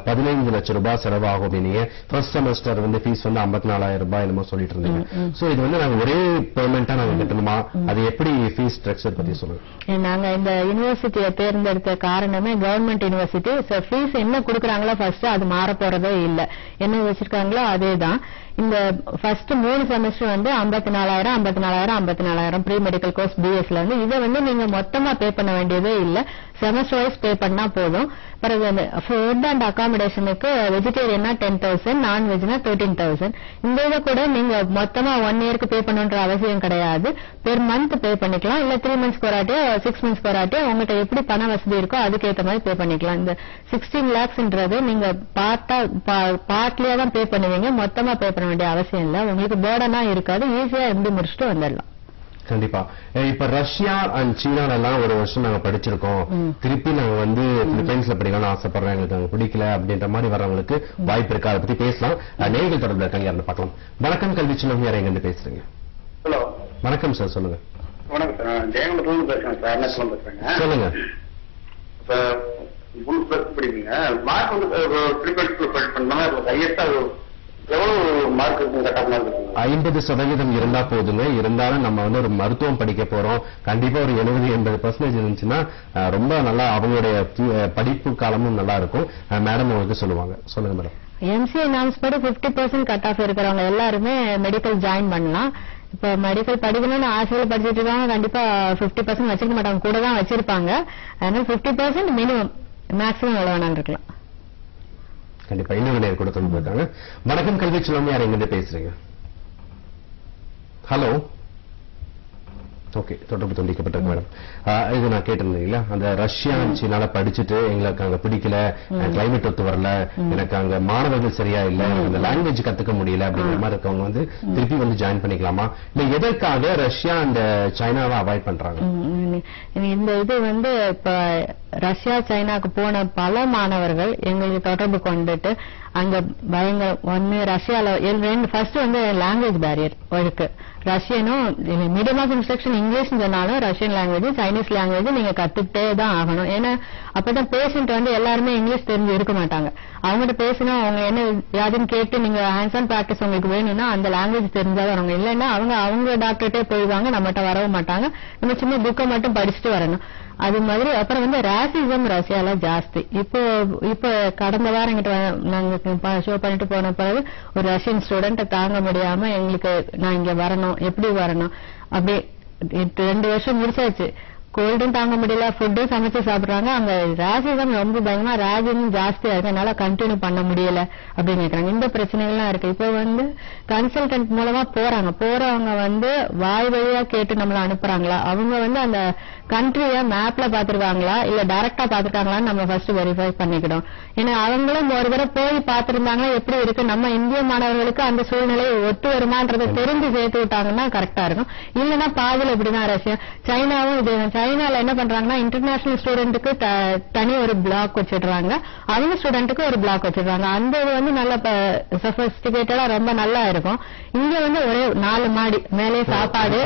15 லட்சம் ரூபாய் செலவாகும் அப்படின்னீங்க. ஃபர்ஸ்ட் செமஸ்டர் வந்து ஃபீஸ் வந்து 54,000 ரூபாய் என்னமோ சொல்லிட்டு இருந்தீங்க. சோ இது வந்து நாங்க ஒரே பேமெண்டா நாங்க கட்டணுமா? அது எப்படி ஃபீஸ் ஸ்ட்ரக்சர் பத்தி சொல்லுங்க. நாங்க இந்த யூனிவர்சிட்டியை தேர்ந்தெடுத்த காரணமே கவர்மெண்ட் யூனிவர்சிட்டி. ஃபீஸ் என்ன கொடுக்குறாங்களோ ஃபர்ஸ்ட் அது மாற போறதே இல்ல. என்ன வச்சிருக்காங்களோ அதேதான். இந்த ஃபர்ஸ்ட் 3 செமஸ்டர் வந்து 54,000 ப்ரீ மெடிக்கல் கோர்ஸ் பிஎஸ்ல வந்து இதை வந்து நீங்க மொத்தமா பே பண்ண வேண்டியதே இல்ல. செமஸ்டர் வைஸ் பே பண்ணா போதும். பிறகு ஃபுட் அண்ட் அகாமடேஷனுக்கு வெஜிடேரியனா 10,000, நான்வெஜ்னா 13,000. இந்த இதை கூட நீங்க மொத்தமா 1 இயருக்கு பே பண்ணணுன்ற அவசியம் கிடையாது. பெர் மந்த் பே பண்ணிக்கலாம். இல்ல 3 months போராட்டியோ 6 months போராட்டியோ உங்கள்கிட்ட எப்படி பண வசதி இருக்கோ அதுக்கேற்ற மாதிரி பே பண்ணிக்கலாம். இந்த 16 lakhsன்றது நீங்க பார்ட்லியா தான் பே பண்ணுவீங்க. மொத்தமா பே பண்ண வேண்டிய அவசியம் இல்ல. உங்களுக்கு பேர்டனா இருக்காது. ஈஸியா எப்படி முடிச்சுட்டு வந்துடலாம். கண்டிப்பா. இப்ப ரஷ்யா அண்ட் சீனால எல்லாம் ஒரு வருஷம் நாங்க படிச்சிருக்கோம், திருப்பி நாங்க வந்து பிலிப்பைன்ஸ்ல படிக்கணும்னு ஆசைப்படுறோம், எங்களுக்கு அங்க பிடிக்கல அப்படின்ற மாதிரி வரவங்களுக்கு வாய்ப்பு இருக்கா? அதை பத்தி பேசலாம். நேயர்கள் தொடர்புல இருக்காங்க, யாருன்னு பார்க்கலாம். வணக்கம், கல்விச்செல்வம் யார் எங்க இருந்து பேசுறீங்க? ஹலோ, வணக்கம் சார், சொல்லுங்க. வணக்கம் சார், ஜெயங்கொண்டத்துல பேசுறேன் சார். என்ன பேசுறேங்க? சொல்லுங்க. இப்ப படிப்பீங்க மார்க் வந்து பிலிப்பைன்ஸ்ல படிச்சு பண்ணா ஹையஸ்டா எவ்வளவு மார்க் இருக்கும்? கட்டாம 50% இருந்தா போதுங்க. இருந்தாலும் நம்ம வந்து ஒரு மருத்துவம் படிக்க போறோம், கண்டிப்பா ஒரு 70-80% இருந்துச்சுன்னா ரொம்ப நல்லா அவங்களுடைய படிப்பு காலமும் நல்லா இருக்கும். மேடம் உங்களுக்கு சொல்லுவாங்க. சொல்லுங்க மேடம். எம்சிஏ நாம்ஸ் படி 50% கட் ஆஃப் இருக்கிறவங்க எல்லாருமே மெடிக்கல் ஜாயின் பண்ணலாம். இப்ப மெடிக்கல் படிக்கணும்னு ஆசையில படிச்சுட்டு இருக்காங்க. கண்டிப்பா 50% வச்சிருக்க மாட்டாங்க, கூட தான் வச்சிருப்பாங்க. அதனால 50% மினிமம், மேக்ஸிமம் எவ்வளவு வேணாலும் இருக்கலாம். கண்டிப்பா. இன்னொரு நேர் கூட தொடர்பு இருக்காங்க. வணக்கம், கல்விச்செல்வம் யார் எங்க இருந்து பேசுறீங்க? ஹலோ. ஓகே, தொடர்பு துண்டிக்கப்பட்டிருக்கு மேடம். இது நான் கேட்டிருந்தீங்களா, அந்த ரஷ்யா சீனால படிச்சுட்டு எங்களுக்கு அங்க பிடிக்கல, கிளைமேட் ஒத்து வரல, எனக்கு அங்க மாணவர்கள் சரியா இல்ல, அந்த லாங்குவேஜ் கத்துக்க முடியல அப்படிங்கிற மாதிரி இருக்கவங்க வந்து திருப்பி வந்து ஜாயின் பண்ணிக்கலாமா? இல்ல எதற்காக ரஷ்யா அந்த சைனாவை அவாய்ட் பண்றாங்க? இந்த இது வந்து இப்ப ரஷ்யா சைனாக்கு போன பல மாணவர்கள் எங்களுக்கு தொடர்பு கொண்டுட்டு அங்க பயங்கர ஒன்னு ரஷ்யால ஃபர்ஸ்ட் வந்து லாங்குவேஜ் பேரியர் இருக்கு. ரஷ்யனும் மீடியம் ஆஃப் இன்ஸ்ட்ரக்ஷன் இங்கிலீஷ் சொன்னாலும் ரஷ்யன் லாங்குவேஜ் சைனீஸ் லாங்குவேஜ் நீங்க கத்துக்கிட்டே தான் ஆகணும். ஏன்னா அப்பதான் பேஷண்ட் வந்து எல்லாருமே இங்கிலீஷ் தெரிஞ்சு இருக்க மாட்டாங்க. அவங்ககிட்ட பேசினா அவங்க என்ன யாருன்னு கேட்டு நீங்க ஹேண்ட்ஸ் ஆன் பிராக்டிஸ் உங்களுக்கு வேணும்னா அந்த லாங்குவேஜ் தெரிஞ்சாதான் வரவங்க, இல்லைன்னா அவங்க டாக்டர்கிட்டே போயிடுவாங்க, நம்மகிட்ட வரவும் மாட்டாங்க. நம்ம சும்மா புக்கை மட்டும் படிச்சுட்டு வரணும். அது மாதிரி அப்புறம் வந்து ராசிசம் ரஷ்யால ஜாஸ்தி. இப்போ கடந்த வாரம் எங்கிட்ட நாங்க ஷோ பண்ணிட்டு போன பிறகு ஒரு ரஷ்யன் ஸ்டூடெண்ட் தாங்க முடியாம எங்களுக்கு நான் இங்க வரணும், எப்படி வரணும், அப்படியே 2 வருஷம் முடிச்சாச்சு. கோல்டும் தாங்க முடியல, ஃபுட்டும் சமைச்சு சாப்பிடுறாங்க. அங்க ராசிசம் ரொம்ப பயமா, ராஜினும் ஜாஸ்தியா இருக்கு, அதனால கண்டினியூ பண்ண முடியல அப்படின்னு நினைக்கிறாங்க. இந்த பிரச்சனைகள்லாம் இருக்கு. இப்போ வந்து கன்சல்டன்ட் மூலமா போறவங்க வந்து வாய் வழியா கேட்டு நம்மள அனுப்புறாங்களா, அவங்க வந்து அந்த கண்ட்ரிய மேப்ல பாத்துருக்காங்களா இல்ல டைரக்டா பாத்துருக்காங்களான்னு நம்ம ஃபர்ஸ்ட் வெரிஃபை பண்ணிக்கணும். ஏன்னா அவங்களும் ஒரு தடவை போய் பாத்துருந்தாங்கன்னா எப்படி இருக்கு, நம்ம இந்திய மாணவர்களுக்கு அந்த சூழ்நிலையை ஒத்து வருமானதை தெரிஞ்சு சேர்த்து விட்டாங்கன்னா கரெக்டா இருக்கும். இல்லைன்னா பாதில இப்படிதான் ரஷ்யா, சைனாவும் இது. சைனால என்ன பண்றாங்கன்னா இன்டர்நேஷனல் ஸ்டூடெண்ட்டுக்கு தனி ஒரு பிளாக் வச்சிடுறாங்க, அவங்க ஸ்டூடெண்ட்டுக்கு ஒரு பிளாக் வச்சிடுறாங்க. அந்த இது வந்து நல்ல சொபிஸ்டிகேட்டடா ரொம்ப நல்லா இருக்கும். இங்க வந்து ஒரே 4 மாடி, மேலே சாப்பாடு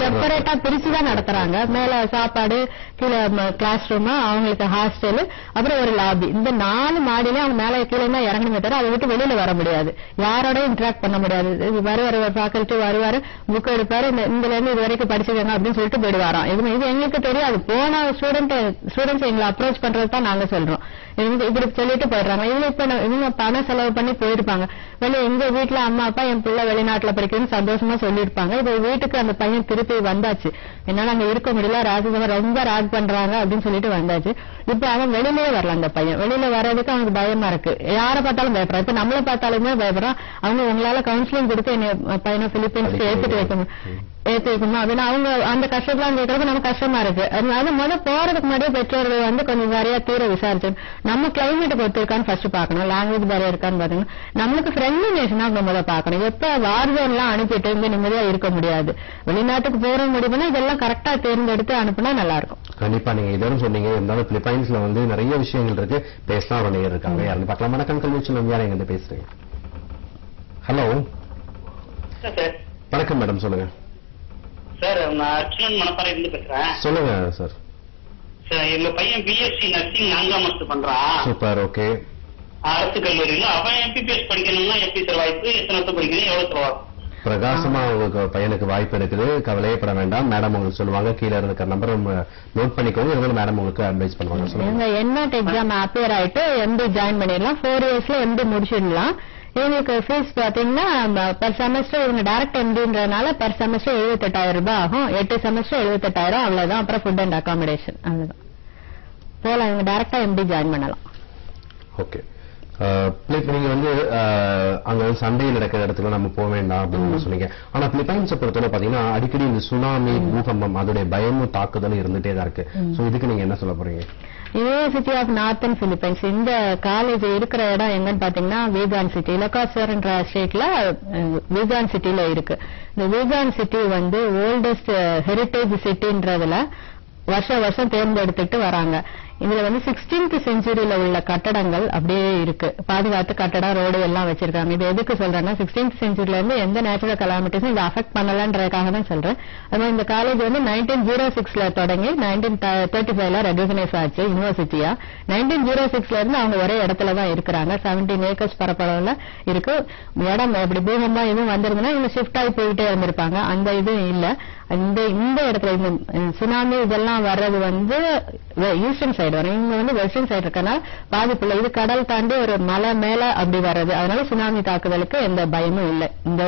செப்பரேட்டா பிரிச்சுதான் நடத்துறாங்க. மேல சாப்பாடு, கீழே கிளாஸ் ரூம், அவங்களுக்கு ஹாஸ்டல், அப்புறம் ஒரு லாபி. இந்த 4 மாடியில அவங்க மேல கீழே தான் இறங்கணுமே தவிர அதை விட்டு வெளியில வர முடியாது, யாரோட இன்டராக்ட் பண்ண முடியாது. வருவாரு ஃபேக்கல்டி வருவாரு, புக் எடுப்பாரு, இதுல இருந்து இது வரைக்கும் படிச்சுக்கோங்க அப்படின்னு சொல்லிட்டு போயிடுவாராம். இது எங்களுக்கு தெரியாது. போன ஸ்டூடெண்ட்ஸ் எங்களை அப்ரோச் பண்றது தான் நாங்க சொல்றோம். இப்படி சொல்லிட்டு போயிடுறாங்க. இவங்க பணம் செலவு பண்ணி போயிருப்பாங்க. எங்க வீட்டுல அம்மா அப்பா என் பிள்ளை வெளிநாட்டுல படிக்கிறதுன்னு சந்தோஷமா சொல்லியிருப்பாங்க. இப்ப வீட்டுக்கு அந்த பையன் திருப்பி வந்தாச்சு, என்னால அங்க இருக்க முடியல, ராஜிசம் ரொம்ப ராக் பண்றாங்க அப்படின்னு சொல்லிட்டு வந்தாச்சு. இப்ப அவன் வெளியிலேயே வரல. அந்த பையன் வெளியில வர்றதுக்கு அவனுக்கு பயமா இருக்கு, யாரை பார்த்தாலும் பயப்படுறான். இப்ப நம்மளை பார்த்தாலுமே பயப்படுறான். அவங்க உங்களால கவுன்சிலிங் கொடுத்து என்ன பையனை பிலிப்பைன்ஸ்க்கு ஏத்துட்டு வைக்கணும் அப்படின்னு அவங்க அந்த கஷ்டத்தெல்லாம் கேட்கறது நமக்கு கஷ்டமா இருக்கு. அதனால போறதுக்கு முன்னாடியே பெற்றோர்கள் வந்து கொஞ்சம் நிறைய தீர விசாரிச்சு நம்ம கிளைமேட்டுக்கு ஒத்துருக்கான்னு ஃபர்ஸ்ட் பாக்கணும், லாங்குவேஜ் பேரியர் இருக்கான்னு பாக்கணும், நம்மளுக்கு ஃப்ரெண்ட்லி நேஷனா நம்ம பாக்கணும். எப்ப வார்ஜோன் எல்லாம் அனுப்பிட்டு இங்க நிம்மதியா இருக்க முடியாது. வெளிநாட்டுக்கு போற முடிவுனா இதெல்லாம் கரெக்டா தேர்ந்தெடுத்து அனுப்புனா நல்லா இருக்கும். கண்டிப்பா நீங்க இதோட சொன்னீங்க. இருந்தாலும் பிலிப்பைன்ஸ்ல வந்து நிறைய விஷயங்கள் இருக்கு, பேசலாம். ஒரு நேயர் இருக்காங்க, யாருன்னு பார்க்கலாம். வணக்கம் கல்விச்சலம், யார் எங்க பேசுறீங்க? ஹலோ வணக்கம் மேடம், சொல்லுங்க. சார் நான் அர்ச்சுனன் மணப்பாறை இருந்து பேசுறேன். சொல்லுங்க சார். சார் எங்க பையன் பிஎஸ்சி நர்சிங் 4ஆம் வருஷம் பண்றான். Super, okay. அரசு கல்லூரியில. அவன் எம்பிபிஎஸ் படிக்கணும்னா எப்படி சார் வாய்ப்பு, எத்தனை வருஷம் படிக்கணும், எவ்வளவு செலவாகும்? பிரகாசமா உங்களுக்கு பையனுக்கு வாய்ப்பு இருக்குது, கவலையப்பட வேண்டாம். மேடம் உங்களுக்கு சொல்லுவாங்க, கீழே இருக்க நம்பர் நோட் பண்ணிக்கோங்க, இருந்தாலும் மேடம் உங்களுக்கு அட்வைஸ் பண்ணுவாங்க. சொல்லுங்க. என்எட் எக்ஸாம் அப்பியர் ஆயிட்டு எம்டி ஜாயின் பண்ணிடலாம், 4 இயர்ஸ்ல எம்டி முடிச்சிடலாம். இவங்களுக்கு ஃபீஸ் பாத்தீங்கன்னா பெர் செமஸ்டர் இவங்க டைரக்ட் எம்டின்றதுனால பெர் செமஸ்டர் 78,000 ரூபாய் ஆகும். 8 செமஸ்டர் 78,000, அவ்வளவுதான். அப்புறம் ஃபுட் அண்ட் அகாமடேஷன், அவ்வளவுதான். போல இவங்க டைரக்டா எம்டி ஜாயின் பண்ணலாம். ஓகே. நீங்க வந்து அங்க சண்டை நடக்கிற இடத்துல நம்ம போக வேண்டாம் அப்படின்னு சொன்னீங்க. ஆனா பிலிப்பைன்ஸை பொறுத்தவரை பாத்தீங்கன்னா அடிக்கடி இந்த சுனாமி, பூகம்பம், அதோடைய பயமும் தாக்குதலும் இருந்துட்டே தான் இருக்கு. சோ இதுக்கு நீங்க என்ன சொல்ல போறீங்க? யூனிவர்சிட்டி ஆஃப் நார்த்தன் பிலிப்பைன்ஸ் இந்த காலேஜ் இருக்கிற இடம் எங்கன்னு பாத்தீங்கன்னா வீகான் சிட்டி, இலக்காசர்ன்ற ஸ்டேட்ல வீகான் சிட்டில இருக்கு. இந்த வீகான் சிட்டி வந்து ஓல்டஸ்ட் ஹெரிட்டேஜ் சிட்டின்றதுல வருஷம் தேர்ந்தெடுத்துட்டு வராங்க. இதுல வந்து 16th செஞ்சுரியில உள்ள கட்டடங்கள் அப்படியே இருக்கு, பாதுகாத்து கட்டடம், ரோடு எல்லாம் வச்சிருக்காங்க. இது எதுக்கு சொல்றேன்னா 16th செஞ்சுரியில இருந்து எந்த நேச்சுரல் கலாமிட்டிஸும் இதை அஃபெக்ட் பண்ணலன்றதுக்காக தான் சொல்றேன். அது இந்த காலேஜ் வந்து 1906ல தொடங்கி 1935ல ரெகக்னைஸ் ஆச்சு யூனிவர்சிட்டியா. 1906ல இருந்து அவங்க ஒரே இடத்துல தான் இருக்கிறாங்க. 17 ஏக்கர்ஸ் பரப்பளவுல இருக்கு இடம். எப்படி பூகம்பா இதுவும் வந்திருந்ததுன்னா இவங்க ஷிஃப்ட் ஆகி போயிட்டே இருந்திருப்பாங்க. அந்த இதுவும் இல்ல. இந்த இடத்துல இந்த சுனாமி இதெல்லாம் வர்றது வந்து ஈஸ்டர்ன் சைடு வரும், இவங்க வந்து வெஸ்டர்ன் சைடு இருக்கனால பாதிப்பு. இது கடல் தாண்டி ஒரு மலை மேல அப்படி வர்றது, அதனால சுனாமி தாக்குதலுக்கு எந்த பயமும் இல்லை. இந்த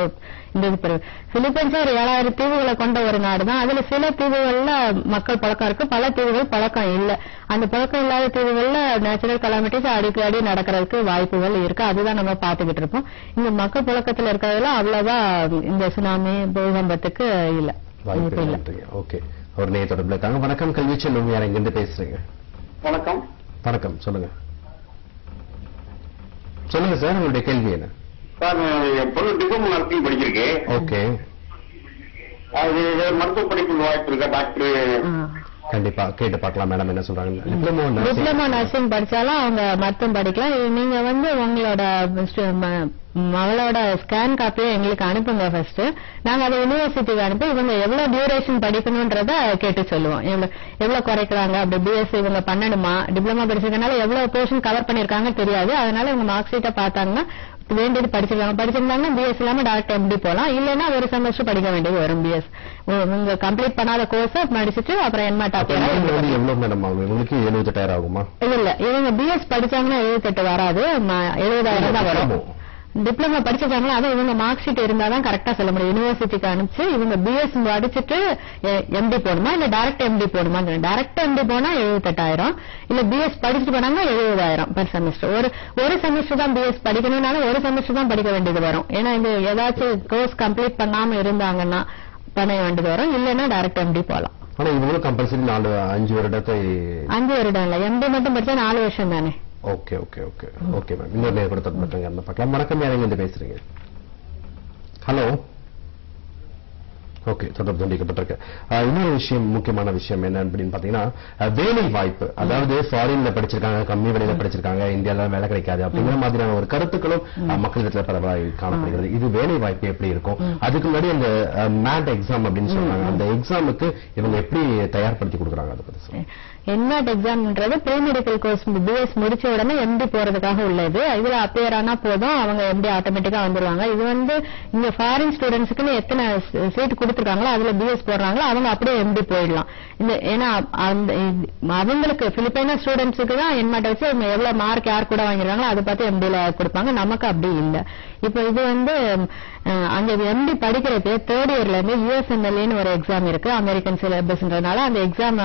பிலிப்பைன்ஸ் ஒரு 7000 தீவுகளை கொண்ட ஒரு நாடு தான். அதுல சில தீவுகள்ல மக்கள் பழக்கம் இருக்கு, பல தீவுகள் பழக்கம் இல்லை. அந்த பழக்கம் இல்லாத தீவுகள்ல நேச்சுரல் கலாமிட்டிஸ் அடிக்கடி நடக்கிறதுக்கு வாய்ப்புகள் இருக்கு. அதுதான் நம்ம பாத்துக்கிட்டு இருப்போம். இந்த மக்கள் பழக்கத்துல இருக்கிறதுல அவ்வளவா இந்த சுனாமி பூகம்பத்துக்கு இல்ல வாய்ப்பு இல்லை. ஓகே, ஒரு நேய தொடர்புல இருக்காங்க. வணக்கம் கல்விச்செல்வம், யார் எங்கிருந்து பேசுறீங்க? வணக்கம். வணக்கம், சொல்லுங்க. சொல்லுங்க சார், உங்களுடைய கேள்வி என்ன? சார் என் பொண்ணு டிப்ளமோ நர்சிங் படிச்சிருக்கேன். ஓகே. அது மருத்துவ படிப்பு வாய்ப்பு இருக்கா டாக்டர்? கண்டிப்பா கேட்டு பார்க்கலாம் மேடம் என்ன சொல்றாங்க. டிப்ளமோ நர்சிங் படிச்சாலும் அவங்க மருத்துவம் படிக்கலாம். நீங்க வந்து உங்களோட அவளோட ஸ்கேன் காப்பியை எங்களுக்கு அனுப்புங்க ஃபர்ஸ்ட். நாங்க அதை யூனிவர்சிட்டிக்கு அனுப்பி இவங்க எவ்வளவு டியூரேஷன் படிக்கணும்ன்றத கேட்டு சொல்லுவோம். எவ்வளவு குறைக்கிறாங்க, அப்படி பிஎஸ்சி இவங்க பண்ணணுமா, டிப்ளமோ படிச்சிருக்கனால எவ்வளவு போர்ஷன் கவர் பண்ணிருக்காங்க தெரியாது. அதனால இவங்க மார்க் ஷீட்டை பார்த்தாங்கன்னா வேண்டியது படிச்சிருந்தாங்கன்னா பிஎஸ் இல்லாம டைரக்ட் எம்டி போலாம். இல்லைன்னா ஒரு செமஸ்டர் படிக்க வேண்டியது வரும். பிஎஸ் உங்க கம்ப்ளீட் பண்ணாத கோர்ஸ் படிச்சுட்டு அப்புறம் என்மாட் எவ்வளவு மேடம் ஆகும்? உங்களுக்கு 78,000 ஆகுமா? இல்ல இவங்க பிஎஸ் படிச்சாங்கன்னா 78 வராது, 70,000 தான் வரும். டிப்ளமோ படிச்சிருக்காங்களா அதை இவங்க மார்க் ஷீட் இருந்தாதான் கரெக்டா சொல்ல முடியும். யூனிவர்சிட்டிக்கு அனுப்பிச்சு இவங்க பிஎஸ் படிச்சுட்டு எம்டி போடுமா இல்ல டைரக்ட் எம்டி போடுமா. டைரக்ட் எம்டி போனா 78,000, இல்ல பிஎஸ் படிச்சுட்டு போனாங்கன்னா 70,000 பெர் செமஸ்டர். ஒரு செமஸ்டர் தான் பிஎஸ் படிக்கணும்னாலும் ஒரு செமஸ்டர் தான் படிக்க வேண்டியது வரும். ஏன்னா இந்த ஏதாச்சும் கோர்ஸ் கம்ப்ளீட் பண்ணாம இருந்தாங்கன்னா பண்ண வேண்டியது வரும். இல்லைன்னா டைரக்ட் எம்டி போலாம். ஆனா இவங்களும் கம்பல்சரி 5 வருடத்தை 5 வருடம் இல்ல, எம்டி மட்டும் படிச்சா 4 வருஷம் தானே. Okay okay okay okay ma'am. இன்னொரு நேரம் கூட தொடர்புங்க அந்த பார்க்கலாம். வணக்கம், யாரையும் வந்து பேசுறீங்க? ஹலோ. ஓகே, தொடர்பு துண்டிக்கப்பட்டிருக்கு. இன்னொரு விஷயம், முக்கியமான விஷயம் என்ன அப்படின்னு பாத்தீங்கன்னா வேலை வாய்ப்பு. அதாவது ஃபாரின்ல படிச்சிருக்காங்க, கம்மி விலையில படிச்சிருக்காங்க, இந்தியால வேலை கிடைக்காது அப்படிங்கிற மாதிரியான ஒரு கருத்துக்களும் மக்களிடத்துல பரவலாக காணப்படுகிறது. இது வேலை வாய்ப்பு எப்படி இருக்கும்? அதுக்கு முன்னாடி அந்த மேட் எக்ஸாம் அப்படின்னு சொல்றாங்க, அந்த எக்ஸாமுக்கு இவங்க எப்படி தயார்படுத்தி கொடுக்குறாங்க? அதை பத்தி சொல்லுங்க. NMAT எக்ஸாம்ன்றது pre medical course PS முடிச்ச உடனே எம்டி போறதுக்காக உள்ளது. இதுல அப்பியர் ஆனா போதும் அவங்க எம்டி ஆட்டோமேட்டிக்கா வந்துருவாங்க. இது வந்து இங்க ஃபாரின் ஸ்டூடெண்ட்ஸ்க்குன்னு எத்தனை சீட் கொடுத்துருக்காங்களோ அதுல பிஎஸ் போடுறாங்களோ அவங்க அப்படியே எம்டி போயிடலாம். ஏன்னா அவங்களுக்கு பிலிப்பைனா ஸ்டூடெண்ட்ஸுக்கு தான் என்மேட் வச்சு அவங்க எவ்வளவு மார்க் யார் கூட வாங்கிருக்காங்களோ அதை பார்த்து எம்டில கொடுப்பாங்க. நமக்கு அப்படி இல்லை. இப்ப இது வந்து அங்க எம்டி படிக்கிறது 3rd இயர்ல இருந்து யூஎஸ்எம்எல்ஏன்னு ஒரு எக்ஸாம் இருக்கு, அமெரிக்கன் சிலபஸ்ன்றதுனால அந்த எக்ஸாம்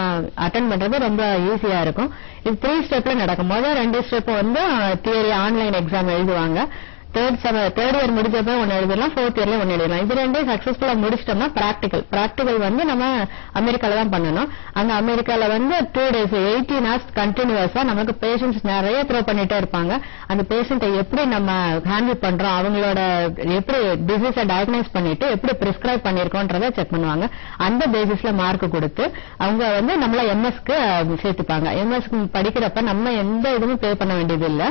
அட்டென்ட் பண்றது ரொம்ப ஈஸியா இருக்கும். இது 3 ஸ்டெப்ல நடக்கும். முதல் 2 ஸ்டெப் வந்து தியரி ஆன்லைன் எக்ஸாம் எழுதுவாங்க. தேர்ட் இயர் முடிஞ்சப்ப ஒன்னு எழுதலாம், 4th இயர்ல ஒன்னு எழுதலாம். இது ரெண்டும் சக்சஸ்ஃபுல்லா முடிச்சிட்டோம்னா பிராக்டிகல் வந்து நம்ம அமெரிக்கால தான் பண்ணணும். அந்த அமெரிக்கால வந்து 2 days 18 hours கண்டினியூஸா நமக்கு பேஷண்ட்ஸ் நிறைய த்ரோ பண்ணிட்டே இருப்பாங்க. அந்த பேஷண்ட்டை எப்படி நம்ம ஹேண்டில் பண்றோம், அவங்களோட எப்படி டிசீஸை டயக்னைஸ் பண்ணிட்டு எப்படி பிரிஸ்கிரைப் பண்ணிருக்கோன்றத செக் பண்ணுவாங்க. அந்த பேசிஸ்ல மார்க் கொடுத்து அவங்க வந்து நம்மள எம்எஸ்க்கு சேர்த்துப்பாங்க. எம்எஸ்க்கு படிக்கிறப்ப நம்ம எந்த இதுவும் பே பண்ண வேண்டியது இல்ல.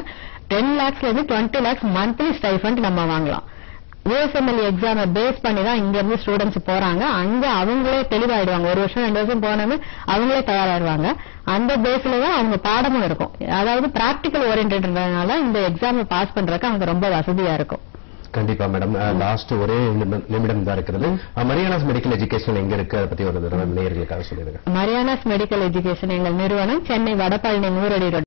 10 lakhsல இருந்து 20 lakhs மந்த்லி ஸ்டைஃபண்ட் நம்ம வாங்கலாம். யூஎஸ்எம்எல்ஏ எக்ஸாமை பேஸ் பண்ணி தான் இங்க இருந்து ஸ்டூடெண்ட்ஸ் போறாங்க. அங்க அவங்களே தெளிவாயிடுவாங்க. 1 வருஷம் 2 வருஷம் போனோமே அவங்களே தயாராயிருவாங்க. அந்த பேஸ்ல தான் அவங்க பாடமும் இருக்கும். அதாவது பிராக்டிக்கல் ஓரியன்டட்னால இந்த எக்ஸாமை பாஸ் பண்றதுக்கு அவங்க ரொம்ப வசதியா இருக்கும். கண்டிப்பா மேடம். லாஸ்ட் ஒரே நிமிடம் தான் இருக்கிறது. மரியானாஸ் மெடிக்கல் எஜுகேஷன் எங்க இருக்கு, அதை பத்தி ஒரு நேயர்களுக்காக சொல்லிடுங்க. மரியானாஸ் மெடிக்கல் எஜுகேஷன் எங்கள் நிறுவனம் சென்னை வடபழனி 100 அடி ரோட்